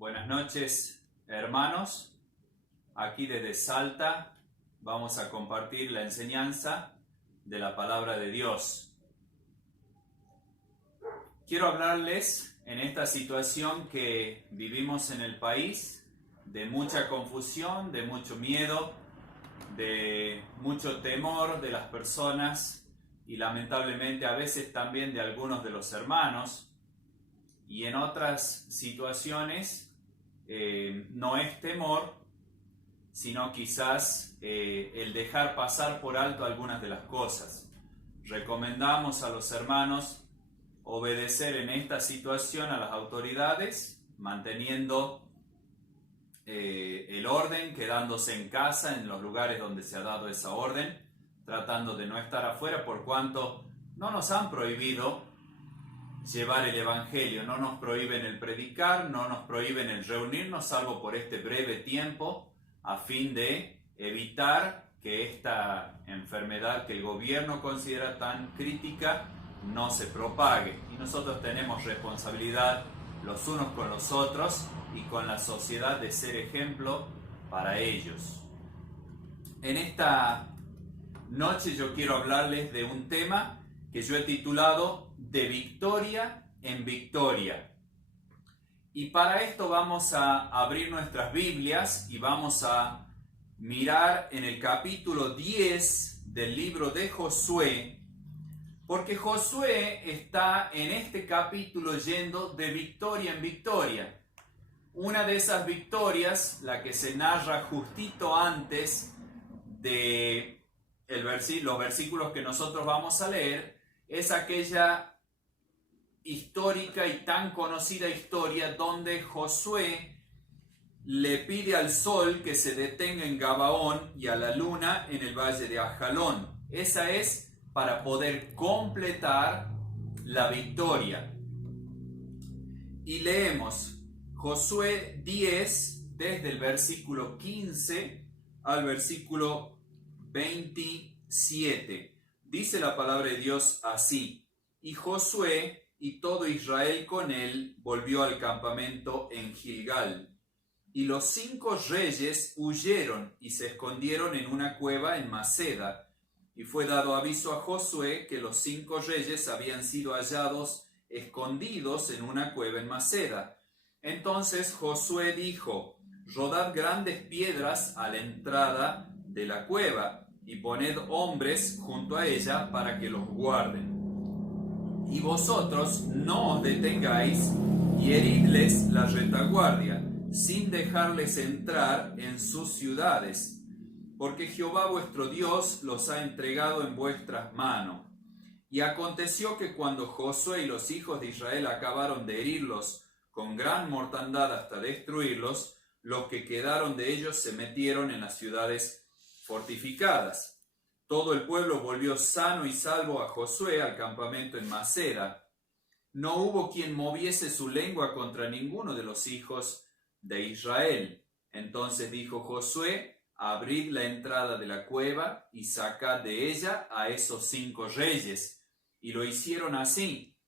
Buenas noches, hermanos. Aquí desde Salta vamos a compartir la enseñanza de la palabra de Dios. Quiero hablarles en esta situación que vivimos en el país, de mucha confusión, de mucho miedo, de mucho temor de las personas y lamentablemente a veces también de algunos de los hermanos. Y en otras situaciones no es temor, sino quizás el dejar pasar por alto algunas de las cosas. Recomendamos a los hermanos obedecer en esta situación a las autoridades, manteniendo el orden, quedándose en casa en los lugares donde se ha dado esa orden, tratando de no estar afuera por cuanto no nos han prohibido llevar el evangelio, no nos prohíben el predicar, no nos prohíben el reunirnos, salvo por este breve tiempo, a fin de evitar que esta enfermedad que el gobierno considera tan crítica no se propague. Y nosotros tenemos responsabilidad los unos con los otros y con la sociedad de ser ejemplo para ellos. En esta noche yo quiero hablarles de un tema que yo he titulado De victoria en victoria. Y para esto vamos a abrir nuestras Biblias y vamos a mirar en el capítulo 10 del libro de Josué, porque Josué está en este capítulo yendo de victoria en victoria. Una de esas victorias, la que se narra justito antes de los versículos que nosotros vamos a leer, es aquella histórica y tan conocida historia donde Josué le pide al sol que se detenga en Gabaón y a la luna en el valle de Ajalón. Esa es para poder completar la victoria. Y leemos Josué 10 desde el versículo 15 al versículo 27. Dice la palabra de Dios así: Y Josué y todo Israel con él volvió al campamento en Gilgal. Y los 5 reyes huyeron y se escondieron en una cueva en Maceda. Y fue dado aviso a Josué que los 5 reyes habían sido hallados escondidos en una cueva en Maceda. Entonces Josué dijo: Rodad grandes piedras a la entrada de la cueva y poned hombres junto a ella para que los guarden. Y vosotros no os detengáis y heridles la retaguardia, sin dejarles entrar en sus ciudades, porque Jehová vuestro Dios los ha entregado en vuestras manos. Y aconteció que cuando Josué y los hijos de Israel acabaron de herirlos con gran mortandad hasta destruirlos, los que quedaron de ellos se metieron en las ciudades fortificadas. Todo el pueblo volvió sano y salvo a Josué al campamento en Maceda. No hubo quien moviese su lengua contra ninguno de los hijos de Israel. Entonces dijo Josué: abrid la entrada de la cueva y sacad de ella a esos 5 reyes. Y lo hicieron así.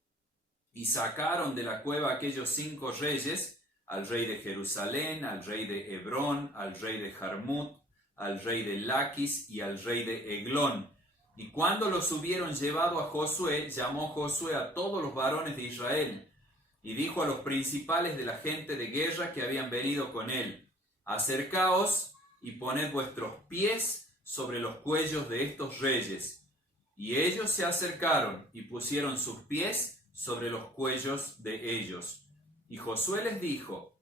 Y sacaron de la cueva aquellos 5 reyes, al rey de Jerusalén, al rey de Hebrón, al rey de Jarmut, al rey de Laquis y al rey de Eglón. Y cuando los hubieron llevado a Josué, llamó Josué a todos los varones de Israel, y dijo a los principales de la gente de guerra que habían venido con él: acercaos y poned vuestros pies sobre los cuellos de estos reyes. Y ellos se acercaron y pusieron sus pies sobre los cuellos de ellos. Y Josué les dijo: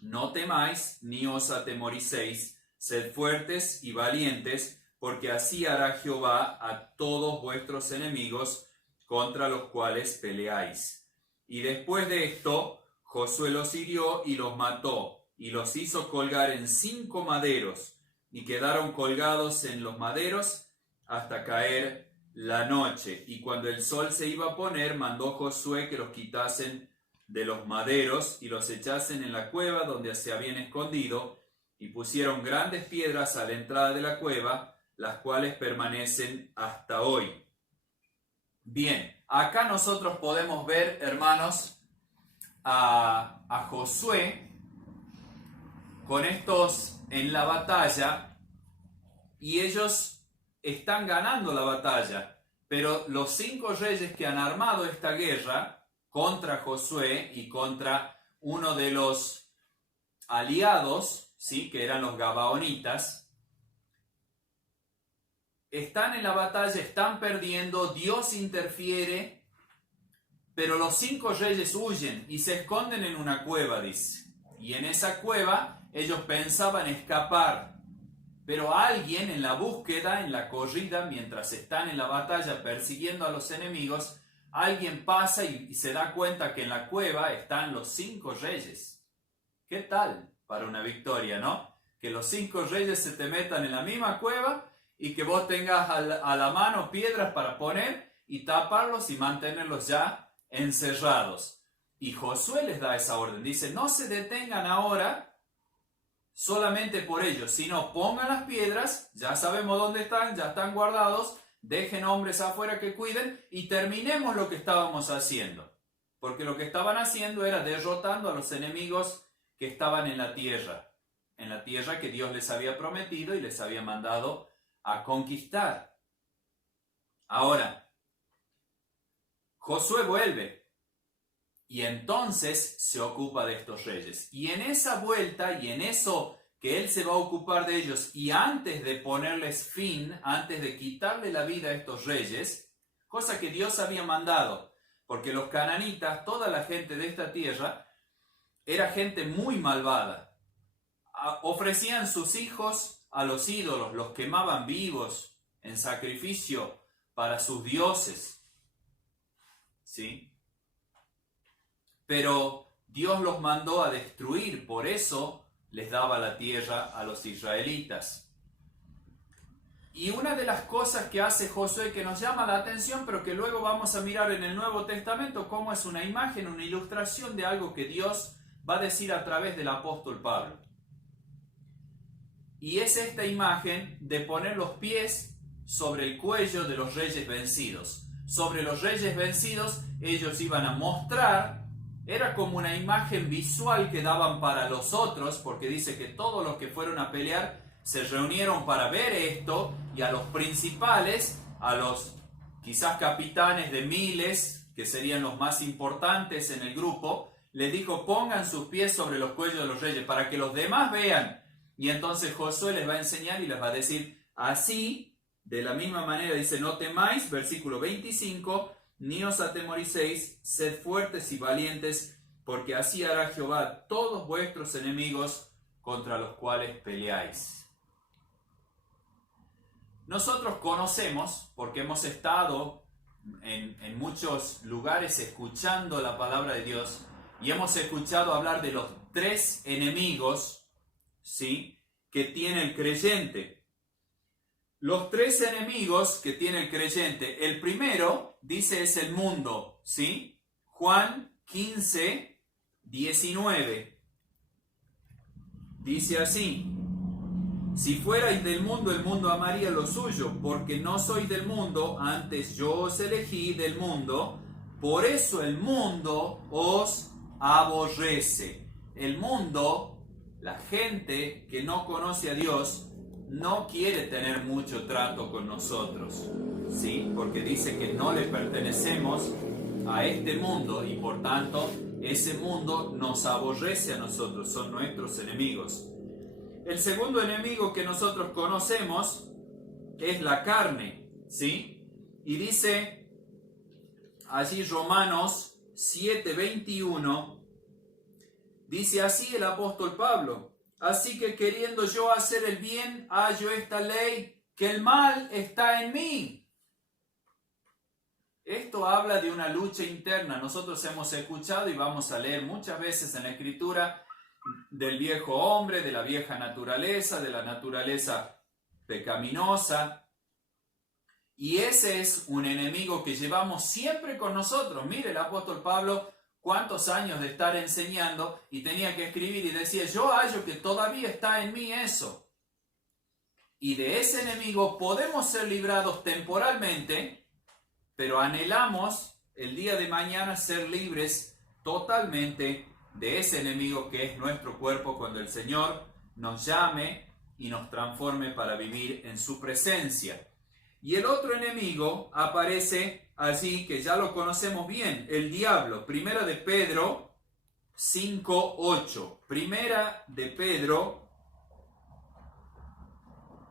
no temáis ni os atemoricéis, sed fuertes y valientes, porque así hará Jehová a todos vuestros enemigos contra los cuales peleáis. Y después de esto, Josué los hirió y los mató, y los hizo colgar en 5 maderos, y quedaron colgados en los maderos hasta caer la noche. Y cuando el sol se iba a poner, mandó Josué que los quitasen de los maderos y los echasen en la cueva donde se habían escondido, y pusieron grandes piedras a la entrada de la cueva, las cuales permanecen hasta hoy. Bien, acá nosotros podemos ver, hermanos, a Josué con estos en la batalla y ellos están ganando la batalla. Pero los 5 reyes que han armado esta guerra contra Josué y contra uno de los aliados, ¿sí?, que eran los gabaonitas, están en la batalla, están perdiendo, Dios interfiere, pero los 5 reyes huyen y se esconden en una cueva, dice. Y en esa cueva ellos pensaban escapar, pero alguien en la búsqueda, en la corrida, mientras están en la batalla persiguiendo a los enemigos, alguien pasa y se da cuenta que en la cueva están los 5 reyes. ¿Qué tal para una victoria, no? Que los 5 reyes se te metan en la misma cueva y que vos tengas a la mano piedras para poner y taparlos y mantenerlos ya encerrados. Y Josué les da esa orden. Dice, no se detengan ahora solamente por ellos, sino pongan las piedras, ya sabemos dónde están, ya están guardados, dejen hombres afuera que cuiden y terminemos lo que estábamos haciendo. Porque lo que estaban haciendo era derrotando a los enemigos que estaban en la tierra que Dios les había prometido y les había mandado a conquistar. Ahora, Josué vuelve y entonces se ocupa de estos reyes. Y en esa vuelta y en eso que él se va a ocupar de ellos, y antes de ponerles fin, antes de quitarle la vida a estos reyes, cosa que Dios había mandado, porque los cananitas, toda la gente de esta tierra, era gente muy malvada. Ofrecían sus hijos a los ídolos, los quemaban vivos en sacrificio para sus dioses, ¿sí? Pero Dios los mandó a destruir, por eso les daba la tierra a los israelitas. Y una de las cosas que hace Josué que nos llama la atención, pero que luego vamos a mirar en el Nuevo Testamento, cómo es una imagen, una ilustración de algo que Dios va a decir a través del apóstol Pablo. Y es esta imagen de poner los pies sobre el cuello de los reyes vencidos. Sobre los reyes vencidos ellos iban a mostrar, era como una imagen visual que daban para los otros, porque dice que todos los que fueron a pelear se reunieron para ver esto, y a los principales, a los quizás capitanes de miles, que serían los más importantes en el grupo, les dijo, pongan sus pies sobre los cuellos de los reyes, para que los demás vean. Y entonces Josué les va a enseñar y les va a decir, así, de la misma manera, dice, no temáis, versículo 25, ni os atemoricéis, sed fuertes y valientes, porque así hará Jehová a todos vuestros enemigos contra los cuales peleáis. Nosotros conocemos, porque hemos estado en muchos lugares escuchando la palabra de Dios, y hemos escuchado hablar de los 3 enemigos, ¿sí?, que tiene el creyente. Los 3 enemigos que tiene el creyente. El primero, dice, es el mundo, ¿sí? Juan 15, 19. Dice así, si fuerais del mundo, el mundo amaría lo suyo, porque no sois del mundo, antes yo os elegí del mundo, por eso el mundo os aborrece. El mundo, la gente que no conoce a Dios, no quiere tener mucho trato con nosotros, ¿sí? Porque dice que no le pertenecemos a este mundo y por tanto ese mundo nos aborrece a nosotros, son nuestros enemigos. El segundo enemigo que nosotros conocemos es la carne, ¿sí? Y dice allí Romanos 7:21, dice así el apóstol Pablo, así que queriendo yo hacer el bien, hallo esta ley, que el mal está en mí. Esto habla de una lucha interna. Nosotros hemos escuchado y vamos a leer muchas veces en la Escritura del viejo hombre, de la vieja naturaleza, de la naturaleza pecaminosa. Y ese es un enemigo que llevamos siempre con nosotros. Mire, el apóstol Pablo, cuántos años de estar enseñando y tenía que escribir y decía, yo hallo que todavía está en mí eso. Y de ese enemigo podemos ser librados temporalmente, pero anhelamos el día de mañana ser libres totalmente de ese enemigo que es nuestro cuerpo cuando el Señor nos llame y nos transforme para vivir en su presencia. Y el otro enemigo aparece allí, que ya lo conocemos bien, el diablo. Primera de Pedro 5:8. Primera de Pedro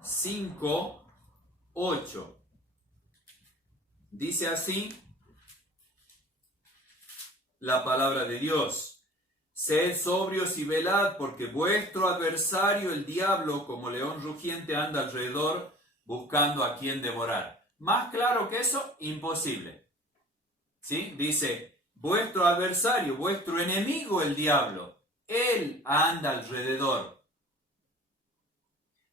5:8. Dice así la palabra de Dios: sed sobrios y velad, porque vuestro adversario el diablo, como león rugiente, anda alrededor buscando a quien devorar. Más claro que eso, imposible. ¿Sí? Dice, vuestro adversario, vuestro enemigo el diablo, él anda alrededor.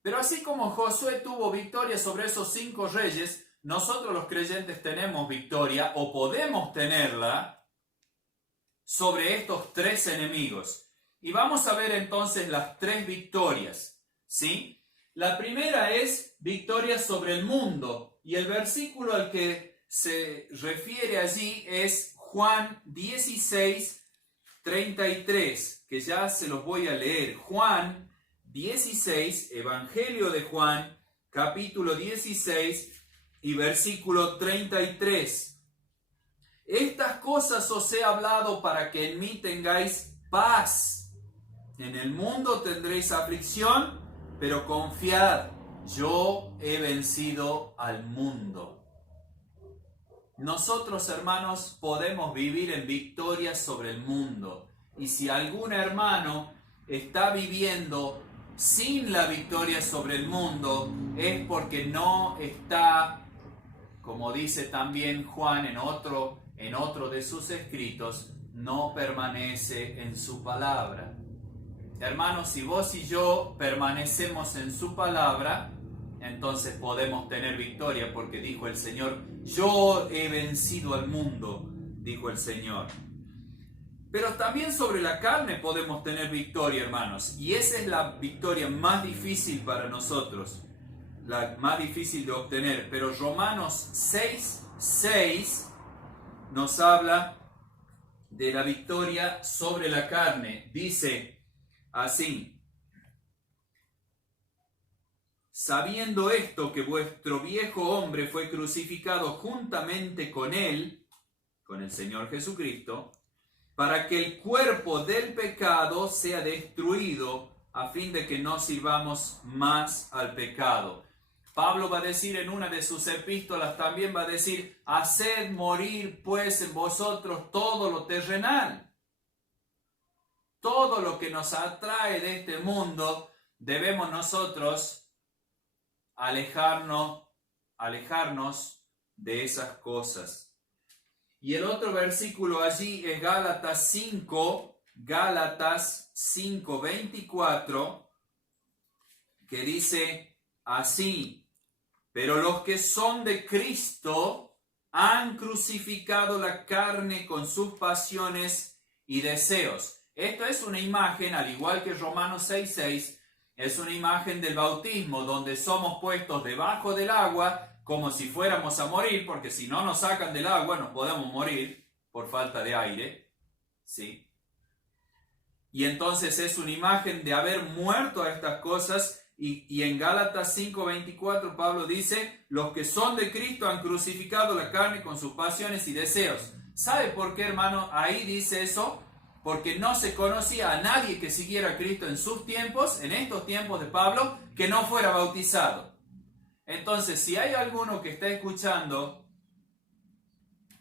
Pero así como Josué tuvo victoria sobre esos 5 reyes, nosotros los creyentes tenemos victoria, o podemos tenerla, sobre estos 3 enemigos. Y vamos a ver entonces las 3 victorias, ¿sí? La primera es victoria sobre el mundo, y el versículo al que se refiere allí es Juan 16:33, que ya se los voy a leer. Juan 16, Evangelio de Juan, capítulo 16 y versículo 33. Estas cosas os he hablado para que en mí tengáis paz. En el mundo tendréis aflicción, pero confiad, yo he vencido al mundo. Nosotros, hermanos, podemos vivir en victoria sobre el mundo. Y si algún hermano está viviendo sin la victoria sobre el mundo, es porque no está, como dice también Juan en otro de sus escritos, no permanece en su palabra. Hermanos, si vos y yo permanecemos en su palabra, entonces podemos tener victoria, porque dijo el Señor, yo he vencido al mundo, dijo el Señor. Pero también sobre la carne podemos tener victoria, hermanos, y esa es la victoria más difícil para nosotros, la más difícil de obtener. Pero Romanos 6:6 nos habla de la victoria sobre la carne. Dice así: sabiendo esto, que vuestro viejo hombre fue crucificado juntamente con él, con el Señor Jesucristo, para que el cuerpo del pecado sea destruido, a fin de que no sirvamos más al pecado. Pablo va a decir en una de sus epístolas, también va a decir, haced morir pues en vosotros todo lo terrenal. Todo lo que nos atrae de este mundo, debemos nosotros alejarnos de esas cosas. Y el otro versículo allí es Gálatas 5:24, que dice así: pero los que son de Cristo han crucificado la carne con sus pasiones y deseos. Esto es una imagen, al igual que Romanos 6:6, es una imagen del bautismo, donde somos puestos debajo del agua como si fuéramos a morir, porque si no nos sacan del agua nos podemos morir por falta de aire, ¿sí? Y entonces es una imagen de haber muerto a estas cosas. Y en Gálatas 5:24 Pablo dice, los que son de Cristo han crucificado la carne con sus pasiones y deseos. ¿Sabe por qué, hermano? Ahí dice eso, porque no se conocía a nadie que siguiera a Cristo en sus tiempos, en estos tiempos de Pablo, que no fuera bautizado. Entonces, si hay alguno que está escuchando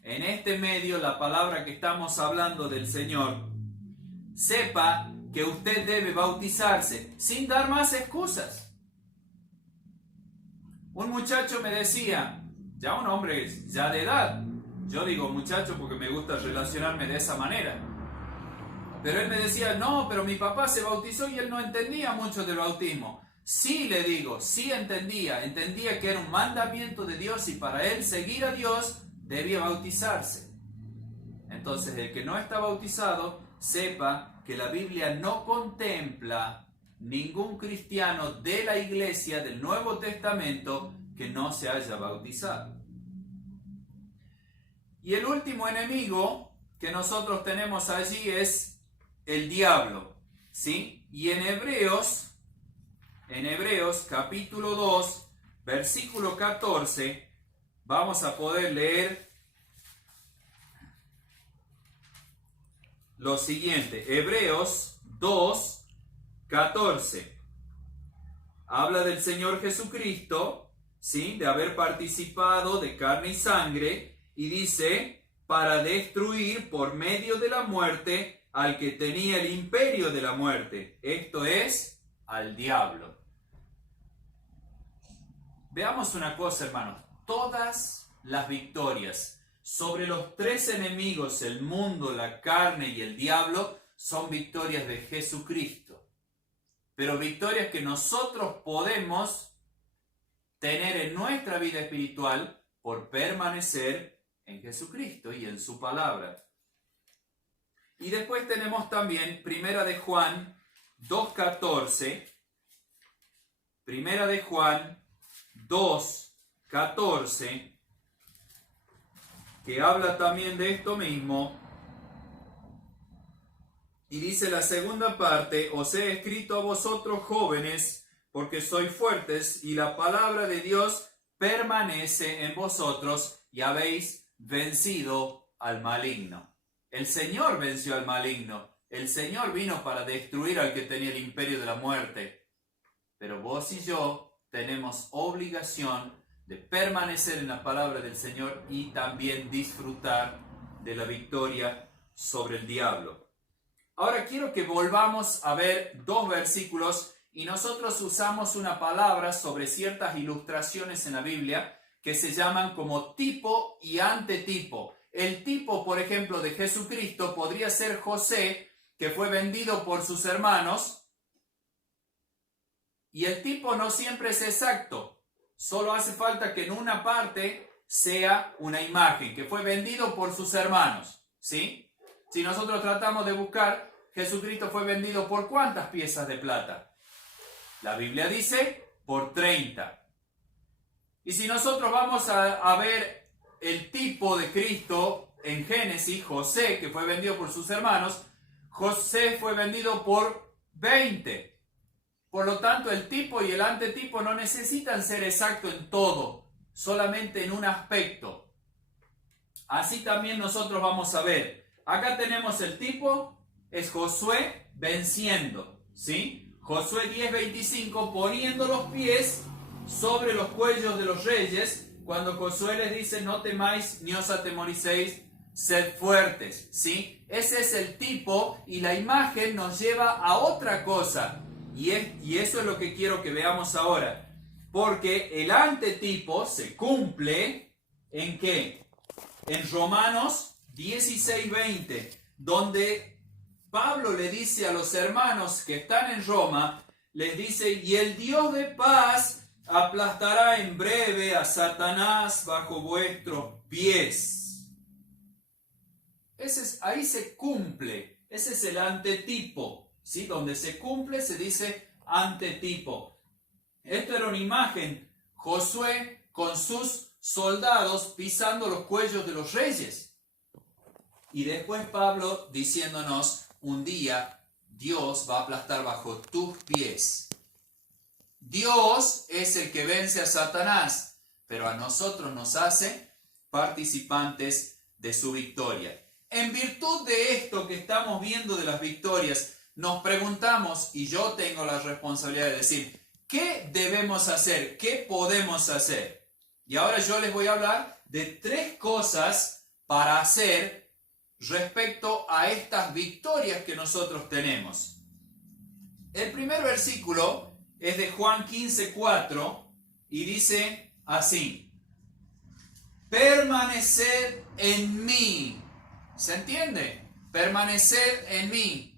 en este medio la palabra que estamos hablando del Señor, sepa que usted debe bautizarse sin dar más excusas. Un muchacho me decía, ya un hombre ya de edad, yo digo muchacho porque me gusta relacionarme de esa manera, pero él me decía, no, pero mi papá se bautizó y él no entendía mucho del bautismo. Sí, le digo, sí entendía que era un mandamiento de Dios y para él seguir a Dios debía bautizarse. Entonces el que no está bautizado, sepa que la Biblia no contempla ningún cristiano de la iglesia del Nuevo Testamento que no se haya bautizado. Y el último enemigo que nosotros tenemos allí es el diablo, ¿sí? Y en Hebreos en Hebreos capítulo 2, versículo 14, vamos a poder leer lo siguiente. Hebreos 2, 14. Habla del Señor Jesucristo, ¿sí?, de haber participado de carne y sangre, y dice, para destruir por medio de la muerte al que tenía el imperio de la muerte, esto es, al diablo. Veamos una cosa, hermanos. Todas las victorias sobre los tres enemigos, el mundo, la carne y el diablo, son victorias de Jesucristo. Pero victorias que nosotros podemos tener en nuestra vida espiritual por permanecer en Jesucristo y en su palabra. Y después tenemos también Primera de Juan 2:14. Primera de Juan 2:14, que habla también de esto mismo, y dice la segunda parte: os he escrito a vosotros jóvenes, porque sois fuertes, y la palabra de Dios permanece en vosotros, y habéis vencido al maligno. El Señor venció al maligno. El Señor vino para destruir al que tenía el imperio de la muerte. Pero vos y yo tenemos obligación de permanecer en la palabra del Señor y también disfrutar de la victoria sobre el diablo. Ahora quiero que volvamos a ver dos versículos, y nosotros usamos una palabra sobre ciertas ilustraciones en la Biblia que se llaman como tipo y antetipo. El tipo, por ejemplo, de Jesucristo podría ser José, que fue vendido por sus hermanos. Y el tipo no siempre es exacto, solo hace falta que en una parte sea una imagen, que fue vendido por sus hermanos, ¿sí? Si nosotros tratamos de buscar, Jesucristo fue vendido ¿por cuántas piezas de plata? La Biblia dice, por 30. Y si nosotros vamos a ver el tipo de Cristo en Génesis, José, que fue vendido por sus hermanos, José fue vendido por 20. Por lo tanto, el tipo y el antetipo no necesitan ser exactos en todo, solamente en un aspecto. Así también nosotros vamos a ver. Acá tenemos el tipo, es Josué venciendo, ¿sí? Josué 10:25, poniendo los pies sobre los cuellos de los reyes, cuando Josué les dice, no temáis ni os atemoricéis, sed fuertes, ¿sí? Ese es el tipo, y la imagen nos lleva a otra cosa. Y eso es lo que quiero que veamos ahora. Porque el antetipo se cumple ¿en qué? En Romanos 16:20, donde Pablo le dice a los hermanos que están en Roma, les dice, y el Dios de paz aplastará en breve a Satanás bajo vuestros pies. Ahí se cumple, ese es el antetipo. ¿Sí? Donde se cumple se dice antetipo. Esto era una imagen. Josué con sus soldados pisando los cuellos de los reyes. Y después Pablo diciéndonos, un día Dios va a aplastar bajo tus pies. Dios es el que vence a Satanás, pero a nosotros nos hace participantes de su victoria. En virtud de esto que estamos viendo de las victorias, nos preguntamos, y yo tengo la responsabilidad de decir, ¿qué debemos hacer? ¿Qué podemos hacer? Y ahora yo les voy a hablar de 3 cosas para hacer respecto a estas victorias que nosotros tenemos. El primer versículo es de Juan 15:4 y dice así, permaneced en mí. ¿Se entiende? Permanecer en mí.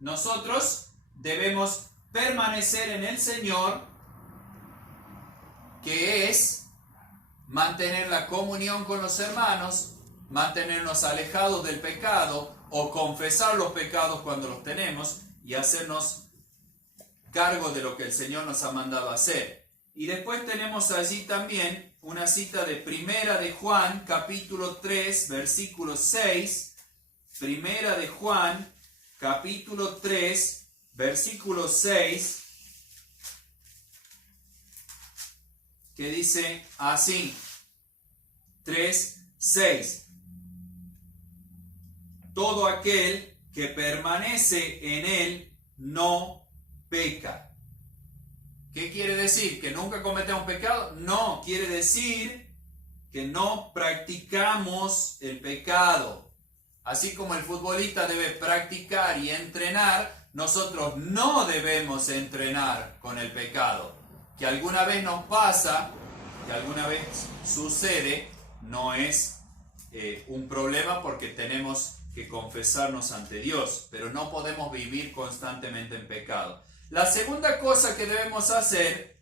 Nosotros debemos permanecer en el Señor, que es mantener la comunión con los hermanos, mantenernos alejados del pecado o confesar los pecados cuando los tenemos y hacernos cargo de lo que el Señor nos ha mandado hacer. Y después tenemos allí también una cita de Primera de Juan, capítulo 3, versículo 6. Primera de Juan, capítulo 3, versículo 6, que dice así, 3:6. Todo aquel que permanece en él no peca. ¿Qué quiere decir? ¿Que nunca cometemos pecado? No, quiere decir que no practicamos el pecado. Así como el futbolista debe practicar y entrenar, nosotros no debemos entrenar con el pecado. Que alguna vez nos pasa, que alguna vez sucede, no es un problema porque tenemos que confesarnos ante Dios, pero no podemos vivir constantemente en pecado. La segunda cosa que debemos hacer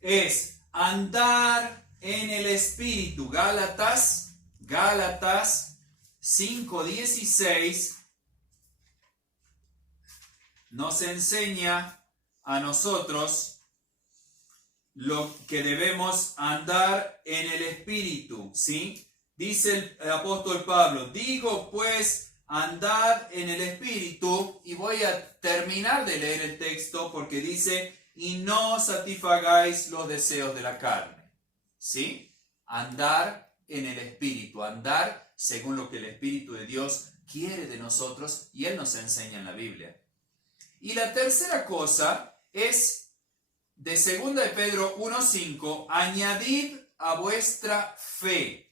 es andar en el Espíritu. Gálatas 5:16 nos enseña a nosotros lo que debemos andar en el Espíritu, ¿sí? Dice el apóstol Pablo, digo pues, andad en el Espíritu, y voy a terminar de leer el texto porque dice, y no satisfagáis los deseos de la carne, ¿sí? Andar en el Espíritu, andar según lo que el Espíritu de Dios quiere de nosotros y Él nos enseña en la Biblia. Y la tercera cosa es de 2 de Pedro 1:5, añadid a vuestra fe.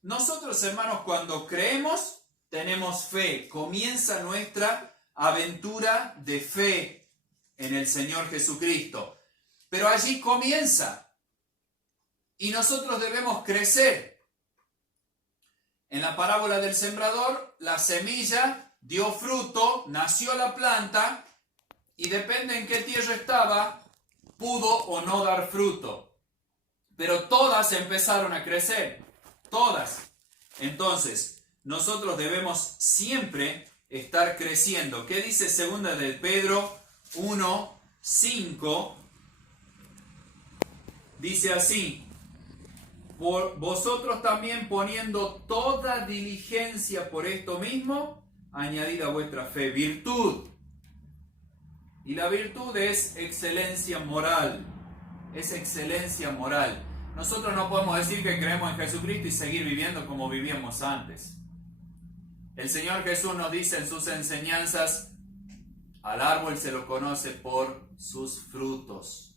Nosotros, hermanos, cuando creemos, tenemos fe. Comienza nuestra aventura de fe en el Señor Jesucristo. Pero allí comienza. Y nosotros debemos crecer. En la parábola del sembrador, la semilla dio fruto, nació la planta, y depende en qué tierra estaba, pudo o no dar fruto. Pero todas empezaron a crecer. Todas. Entonces, nosotros debemos siempre estar creciendo. ¿Qué dice 2 de Pedro 1:5? Dice así, vosotros también poniendo toda diligencia por esto mismo, añadid a vuestra fe virtud. Y la virtud es excelencia moral. Es excelencia moral. Nosotros no podemos decir que creemos en Jesucristo y seguir viviendo como vivíamos antes. El Señor Jesús nos dice en sus enseñanzas, al árbol se lo conoce por sus frutos.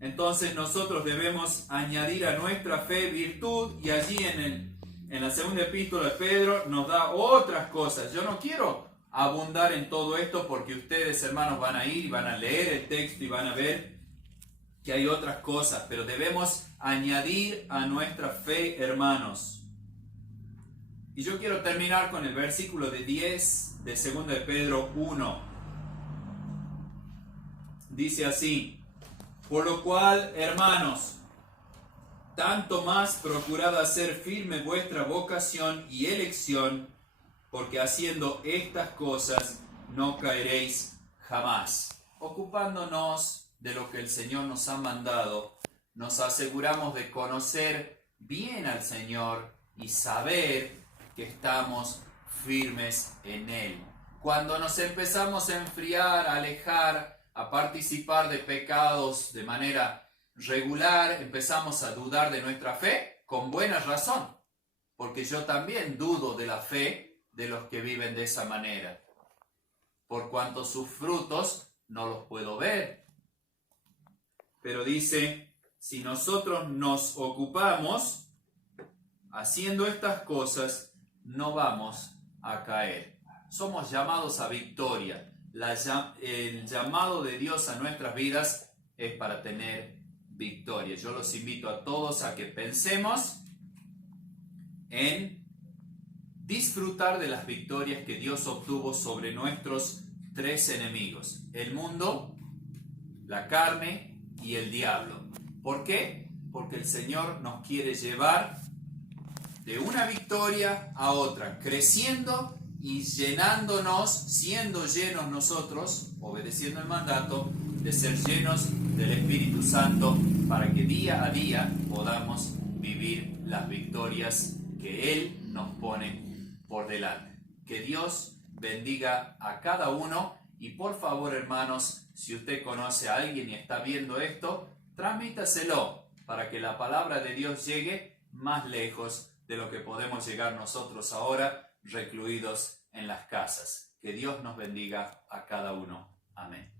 Entonces nosotros debemos añadir a nuestra fe virtud, y allí en la segunda epístola de Pedro nos da otras cosas. Yo no quiero abundar en todo esto porque ustedes, hermanos, van a ir y van a leer el texto y van a ver que hay otras cosas, pero debemos añadir a nuestra fe, hermanos. Y yo quiero terminar con el versículo de 10 de 2 de Pedro 1. Dice así, por lo cual, hermanos, tanto más procurad hacer firme vuestra vocación y elección, porque haciendo estas cosas no caeréis jamás. Ocupándonos de lo que el Señor nos ha mandado, nos aseguramos de conocer bien al Señor y saber que estamos firmes en Él. Cuando nos empezamos a enfriar, a alejar, a participar de pecados de manera regular, empezamos a dudar de nuestra fe, con buena razón, porque yo también dudo de la fe de los que viven de esa manera, por cuanto sus frutos no los puedo ver. Pero dice, si nosotros nos ocupamos haciendo estas cosas, no vamos a caer. Somos llamados a victoria. El llamado de Dios a nuestras vidas es para tener victoria. Yo los invito a todos a que pensemos en disfrutar de las victorias que Dios obtuvo sobre nuestros tres enemigos: el mundo, la carne y el diablo. ¿Por qué? Porque el Señor nos quiere llevar de una victoria a otra, creciendo y llenándonos, siendo llenos nosotros, obedeciendo el mandato de ser llenos del Espíritu Santo, para que día a día podamos vivir las victorias que Él nos pone por delante. Que Dios bendiga a cada uno. Y por favor, hermanos, si usted conoce a alguien y está viendo esto, transmítaselo para que la palabra de Dios llegue más lejos de lo que podemos llegar nosotros ahora, recluidos en las casas. Que Dios nos bendiga a cada uno. Amén.